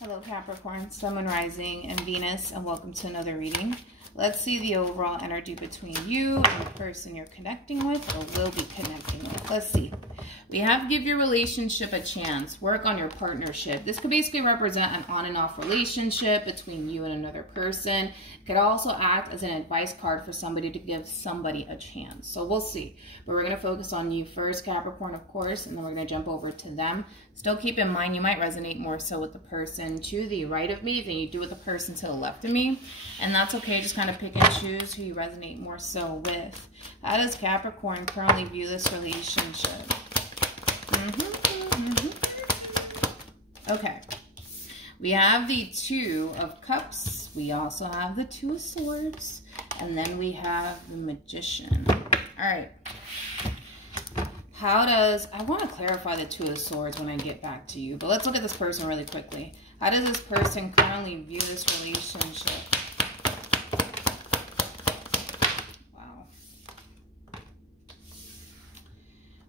Hello Capricorn, Sun, Moon, Rising, and Venus, and welcome to another reading. Let's see the overall energy between you and the person you're connecting with or will be connecting with. Let's see. We have give your relationship a chance. Work on your partnership. This could basically represent an on and off relationship between you and another person. It could also act as an advice card for somebody to give somebody a chance. So we'll see. But we're going to focus on you first, Capricorn, of course, and then we're going to jump over to them. Still keep in mind you might resonate more so with the person to the right of me than you do with the person to the left of me. And that's okay. Just kind of pick and choose who you resonate more so with. How does Capricorn currently view this relationship? Okay. We have the Two of Cups. We also have the Two of Swords. And then we have the Magician. All right. I want to clarify the Two of Swords when I get back to you, but let's look at this person really quickly. How does this person currently view this relationship? Wow.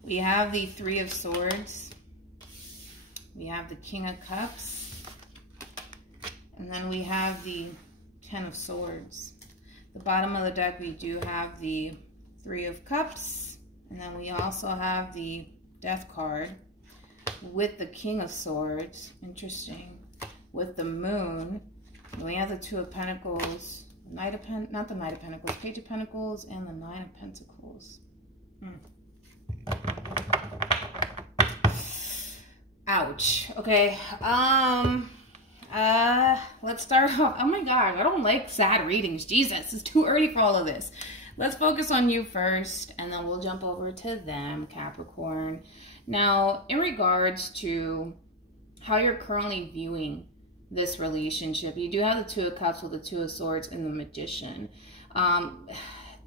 We have the Three of Swords. We have the King of Cups. And then we have the Ten of Swords. The bottom of the deck, we do have the Three of Cups. And then we also have the Death card with the King of Swords. Interesting. With the Moon. And we have the Two of Pentacles. Not the Knight of Pentacles. Page of Pentacles and the Nine of Pentacles. Ouch. Okay. Let's start off. Oh my God. I don't like sad readings. Jesus. It's too early for all of this. Let's focus on you first, and then we'll jump over to them, Capricorn. Now, in regards to how you're currently viewing this relationship, you do have the Two of Cups with the Two of Swords and the Magician.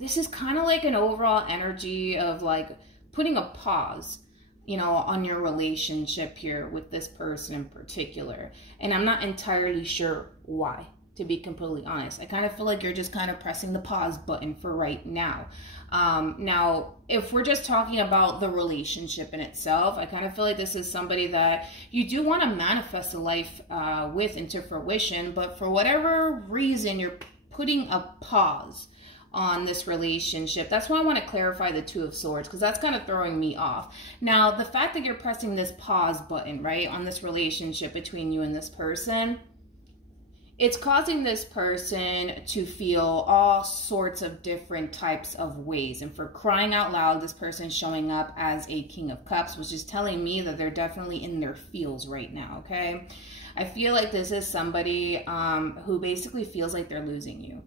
This is kind of like an overall energy of like putting a pause, you know, on your relationship here with this person in particular. And I'm not entirely sure why. To be completely honest, I kind of feel like you're just kind of pressing the pause button for right now. Now, if we're just talking about the relationship in itself, I kind of feel like this is somebody that you do want to manifest a life with into fruition, but for whatever reason, you're putting a pause on this relationship. That's why I want to clarify the Two of Swords, because that's kind of throwing me off. Now, the fact that you're pressing this pause button, right, on this relationship between you and this person, it's causing this person to feel all sorts of different types of ways. And for crying out loud, this person's showing up as a King of Cups, which is telling me that they're definitely in their feels right now, okay? I feel like this is somebody who basically feels like they're losing you.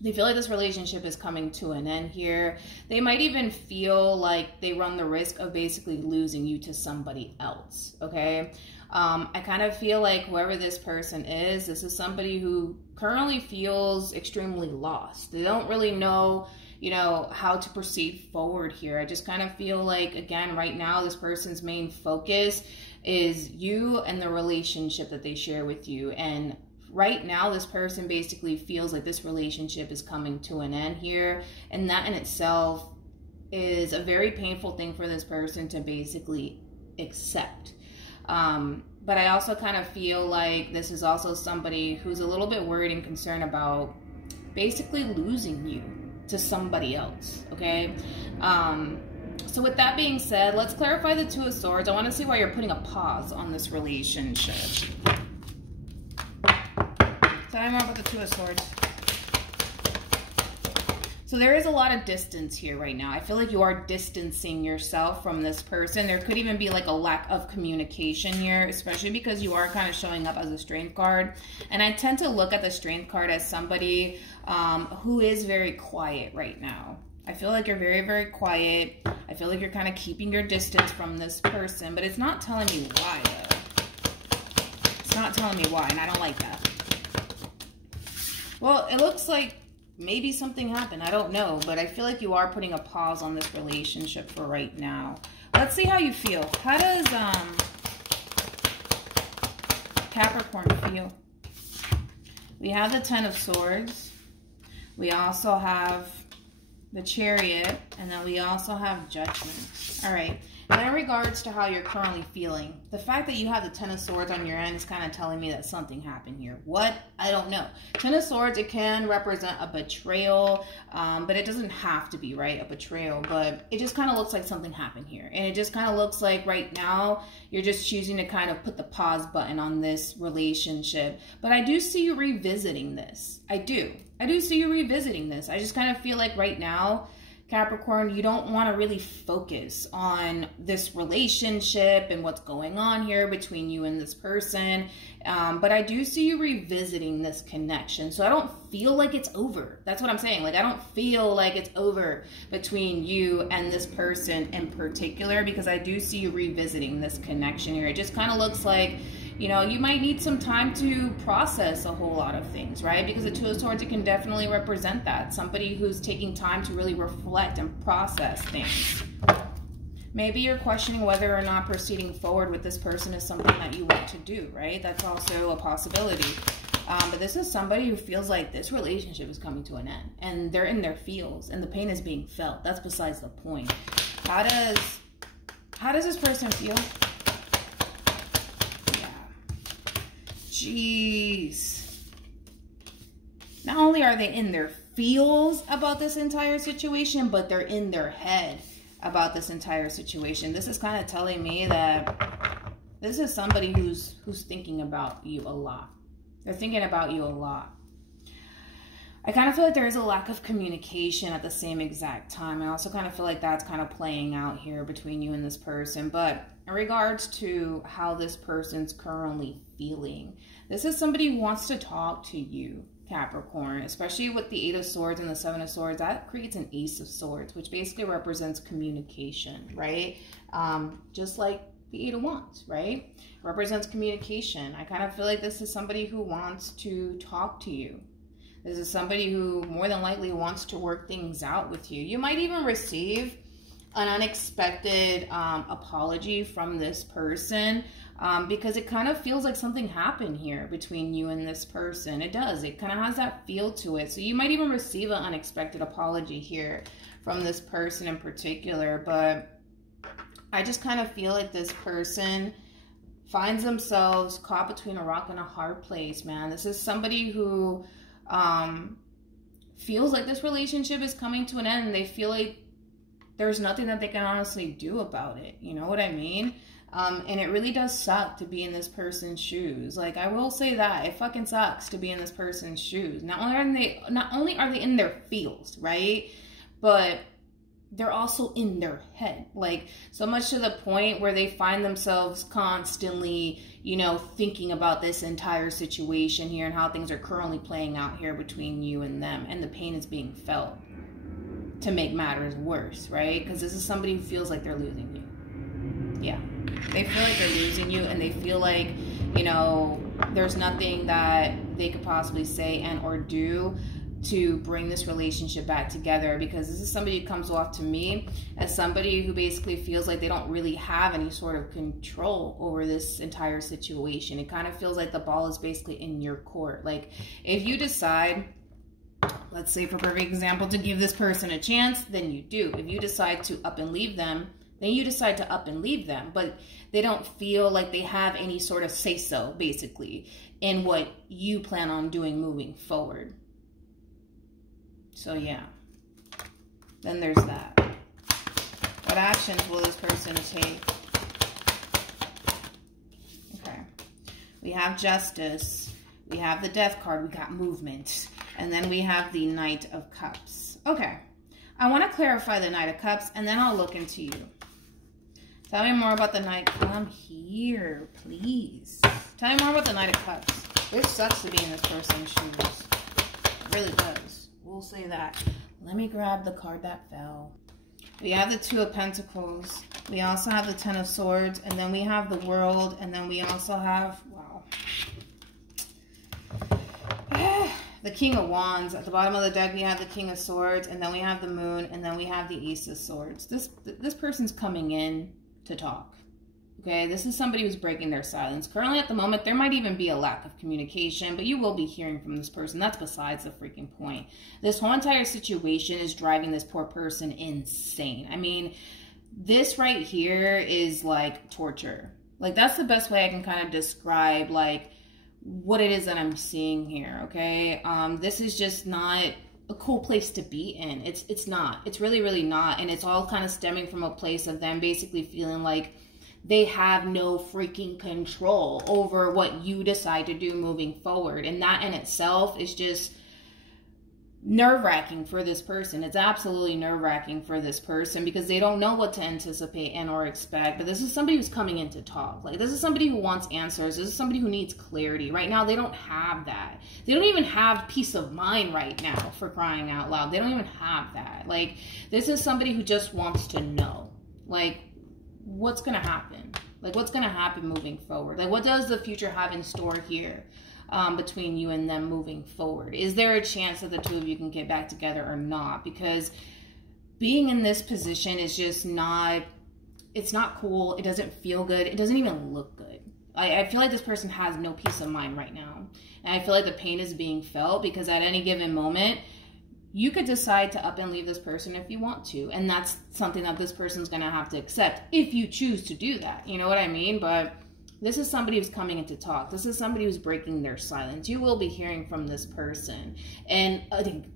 They feel like this relationship is coming to an end here. They might even feel like they run the risk of basically losing you to somebody else, okay? I kind of feel like whoever this person is, this is somebody who currently feels extremely lost. They don't really know, you know, how to proceed forward here. I just kind of feel like, again, right now, this person's main focus is you and the relationship that they share with you. And right now, this person basically feels like this relationship is coming to an end here. And that in itself is a very painful thing for this person to basically accept. But I also kind of feel like this is also somebody who's a little bit worried and concerned about basically losing you to somebody else, okay? So with that being said, let's clarify the Two of Swords. I want to see why you're putting a pause on this relationship. Tell me more about the Two of Swords. So there is a lot of distance here right now. I feel like you are distancing yourself from this person. There could even be like a lack of communication here, especially because you are kind of showing up as a Strength card. And I tend to look at the Strength card as somebody who is very quiet right now. I feel like you're very, very quiet. I feel like you're kind of keeping your distance from this person, but it's not telling me why, though. It's not telling me why, and I don't like that. Well, it looks like maybe something happened. I don't know, but I feel like you are putting a pause on this relationship for right now. Let's see how you feel. How does Capricorn feel? We have the Ten of Swords. We also have the Chariot, and then we also have Judgment. All right. And in regards to how you're currently feeling, the fact that you have the Ten of Swords on your end is kind of telling me that something happened here. What? I don't know. Ten of Swords, it can represent a betrayal, but it doesn't have to be, right? A betrayal, but it just kind of looks like something happened here. And it just kind of looks like right now, you're just choosing to kind of put the pause button on this relationship. But I do see you revisiting this. I do see you revisiting this. I just kind of feel like right now, Capricorn, you don't want to really focus on this relationship and what's going on here between you and this person. But I do see you revisiting this connection. So I don't feel like it's over. That's what I'm saying. Like, I don't feel like it's over between you and this person in particular, because I do see you revisiting this connection here. It just kind of looks like, you know, you might need some time to process a whole lot of things, right? Because the Two of Swords, it can definitely represent that. Somebody who's taking time to really reflect and process things. Maybe you're questioning whether or not proceeding forward with this person is something that you want to do, right? That's also a possibility. But this is somebody who feels like this relationship is coming to an end. And they're in their feels. And the pain is being felt. That's besides the point. How does this person feel? Jeez. Not only are they in their feels about this entire situation, but they're in their head about this entire situation. This is kind of telling me that this is somebody who's thinking about you a lot. They're thinking about you a lot. I kind of feel like there is a lack of communication at the same exact time. I also kind of feel like that's kind of playing out here between you and this person. But in regards to how this person's currently feeling, this is somebody who wants to talk to you, Capricorn, especially with the Eight of Swords and the Seven of Swords. That creates an Ace of Swords, which basically represents communication, right? Just like the Eight of Wands, right? Represents communication. I kind of feel like this is somebody who wants to talk to you. This is somebody who more than likely wants to work things out with you. You might even receive an unexpected apology from this person because it kind of feels like something happened here between you and this person. It does. It kind of has that feel to it. So you might even receive an unexpected apology here from this person in particular. But I just kind of feel like this person finds themselves caught between a rock and a hard place, man. This is somebody who feels like this relationship is coming to an end, and they feel like there's nothing that they can honestly do about it. You know what I mean? And it really does suck to be in this person's shoes. Like, I will say that it fucking sucks to be in this person's shoes. Not only are they in their feels, right? But they're also in their head. Like, so much to the point where they find themselves constantly, you know, thinking about this entire situation here and how things are currently playing out here between you and them. And the pain is being felt to make matters worse, right? Because this is somebody who feels like they're losing you. Yeah. They feel like they're losing you, and they feel like, you know, there's nothing that they could possibly say and or do to bring this relationship back together, because this is somebody who comes off to me as somebody who basically feels like they don't really have any sort of control over this entire situation. It kind of feels like the ball is basically in your court. Like, if you decide, let's say for perfect example, to give this person a chance, then you do. If you decide to up and leave them, then you decide to up and leave them. But they don't feel like they have any sort of say-so, basically, in what you plan on doing moving forward. So, yeah. Then there's that. What actions will this person take? Okay. We have Justice. We have the Death card. We got movement. And then we have the Knight of Cups. Okay. I want to clarify the Knight of Cups, and then I'll look into you. Tell me more about the Knight. Come here, please. Tell me more about the Knight of Cups. This sucks to be in this person's shoes. It really does. We'll say that. Let me grab the card that fell. We have the Two of Pentacles. We also have the Ten of Swords. And then we have the World. And then we also have, wow, the King of Wands. At the bottom of the deck, we have the King of Swords. And then we have the Moon. And then we have the Ace of Swords. This person's coming in to talk. Okay, this is somebody who's breaking their silence. Currently, at the moment, there might even be a lack of communication, but you will be hearing from this person. That's besides the freaking point. This whole entire situation is driving this poor person insane. I mean, this right here is like torture. Like, that's the best way I can kind of describe like what it is that I'm seeing here, okay? This is just not a cool place to be in. It's not. It's really, really not. And it's all kind of stemming from a place of them basically feeling like they have no freaking control over what you decide to do moving forward. And that in itself is just nerve-wracking for this person. It's absolutely nerve-wracking for this person because they don't know what to anticipate and or expect. But this is somebody who's coming in to talk. Like, this is somebody who wants answers. This is somebody who needs clarity. Right now, they don't have that. They don't even have peace of mind right now, for crying out loud. They don't even have that. Like, this is somebody who just wants to know, like, what's going to happen? Like, what's going to happen moving forward? Like, what does the future have in store here? Between you and them moving forward? Is there a chance that the two of you can get back together or not? Because being in this position is just not, it's not cool. It doesn't feel good. It doesn't even look good. I feel like this person has no peace of mind right now. And I feel like the pain is being felt because at any given moment, you could decide to up and leave this person if you want to. And that's something that this person's going to have to accept if you choose to do that. You know what I mean? But this is somebody who's coming in to talk. This is somebody who's breaking their silence. You will be hearing from this person. And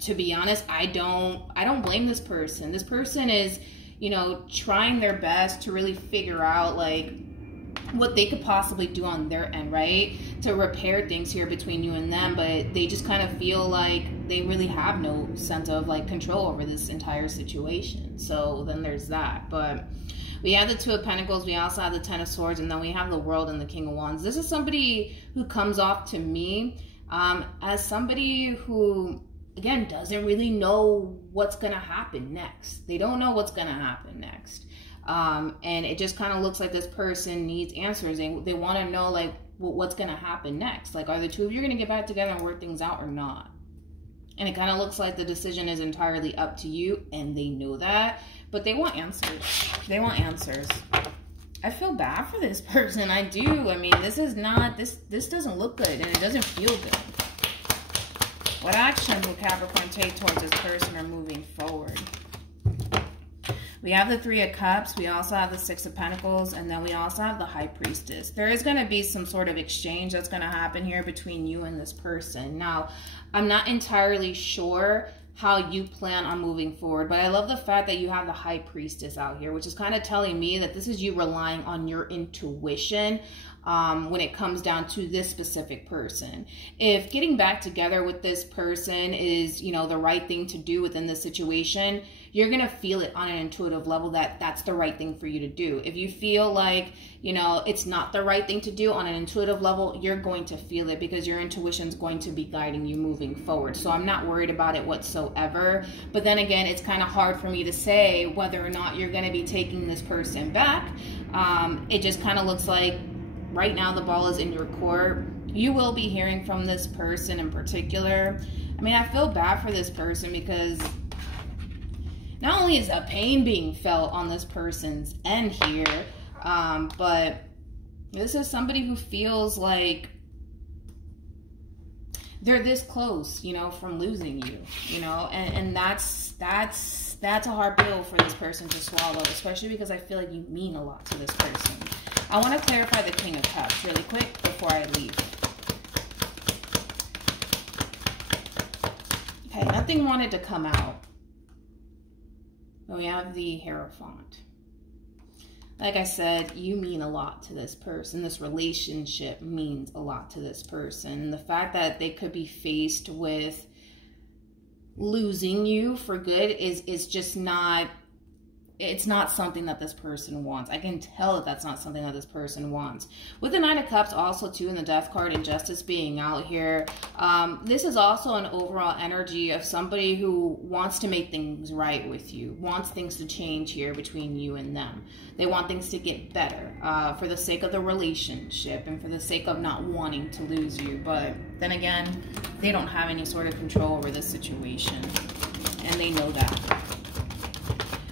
to be honest, I don't blame this person. This person is, you know, trying their best to really figure out like what they could possibly do on their end, right? To repair things here between you and them, but they just kind of feel like they really have no sense of like control over this entire situation. So then there's that. But we have the Two of Pentacles, we also have the Ten of Swords, and then we have the World and the King of Wands. This is somebody who comes off to me as somebody who, again, doesn't really know what's going to happen next. They don't know what's going to happen next. And it just kind of looks like this person needs answers. They want to know, like, what's going to happen next. Like, are the two of you going to get back together and work things out or not? And it kind of looks like the decision is entirely up to you, and they know that. But they want answers. They want answers. I feel bad for this person. I do. I mean, this is not, this doesn't look good, and it doesn't feel good. What actions will Capricorn take towards this person or moving forward? We have the Three of Cups. We also have the Six of Pentacles. And then we also have the High Priestess. There is going to be some sort of exchange that's going to happen here between you and this person. Now, I'm not entirely sure how you plan on moving forward, but I love the fact that you have the High Priestess out here, which is kind of telling me that this is you relying on your intuition when it comes down to this specific person. If getting back together with this person is, you know, the right thing to do within the situation, you're going to feel it on an intuitive level that that's the right thing for you to do. If you feel like, you know, it's not the right thing to do on an intuitive level, you're going to feel it because your intuition is going to be guiding you moving forward. So I'm not worried about it whatsoever. But then again, it's kind of hard for me to say whether or not you're going to be taking this person back. It just kind of looks like right now the ball is in your court. You will be hearing from this person in particular. I mean, I feel bad for this person because not only is a pain being felt on this person's end here, but this is somebody who feels like they're this close, you know, from losing you, you know, and that's a hard pill for this person to swallow, especially because I feel like you mean a lot to this person. I want to clarify the King of Cups really quick before I leave. Okay, nothing wanted to come out. But we have the Hierophant. Like I said, you mean a lot to this person. This relationship means a lot to this person. The fact that they could be faced with losing you for good is just not, it's not something that this person wants. I can tell that that's not something that this person wants. With the Nine of Cups also too, and the Death card and Justice being out here, this is also an overall energy of somebody who wants to make things right with you, wants things to change here between you and them. They want things to get better for the sake of the relationship and for the sake of not wanting to lose you. But then again, they don't have any sort of control over this situation, and they know that.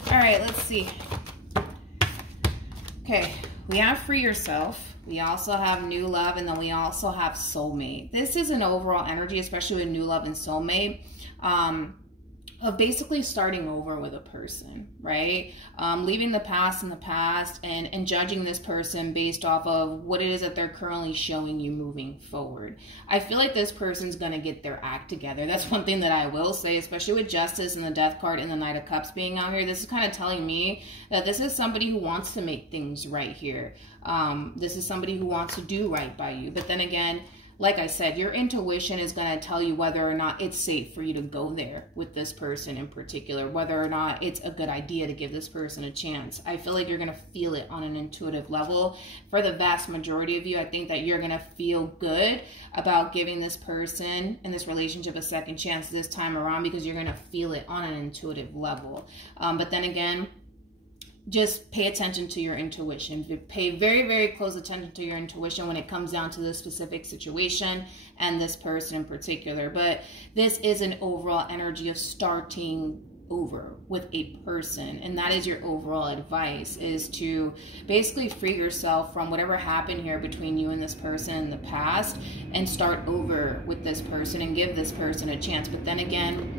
All right, let's see. Okay, we have Free Yourself. We also have New Love, and then we also have Soulmate. This is an overall energy, especially with New Love and Soulmate, of basically starting over with a person, right? Leaving the past in the past and judging this person based off of what it is that they're currently showing you moving forward. I feel like this person's going to get their act together. That's one thing that I will say, especially with Justice and the Death card and the Knight of Cups being out here. This is kind of telling me that this is somebody who wants to make things right here. This is somebody who wants to do right by you. But then again, like I said, your intuition is going to tell you whether or not it's safe for you to go there with this person in particular, whether or not it's a good idea to give this person a chance. I feel like you're going to feel it on an intuitive level. For the vast majority of you, I think that you're going to feel good about giving this person and this relationship a second chance this time around, because you're going to feel it on an intuitive level. But then again, just pay attention to your intuition. Pay very, very close attention to your intuition when it comes down to this specific situation and this person in particular. But this is an overall energy of starting over with a person, and that is your overall advice, is to basically free yourself from whatever happened here between you and this person in the past and start over with this person and give this person a chance. But then again,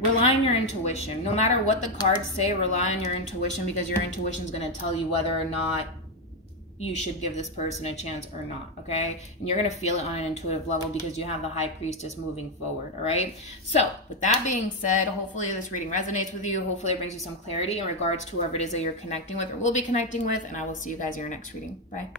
rely on your intuition. No matter what the cards say, rely on your intuition, because your intuition is going to tell you whether or not you should give this person a chance or not, okay? And you're going to feel it on an intuitive level because you have the High Priestess moving forward, all right? So with that being said, hopefully this reading resonates with you. Hopefully it brings you some clarity in regards to whoever it is that you're connecting with or will be connecting with, and I will see you guys in your next reading. Bye.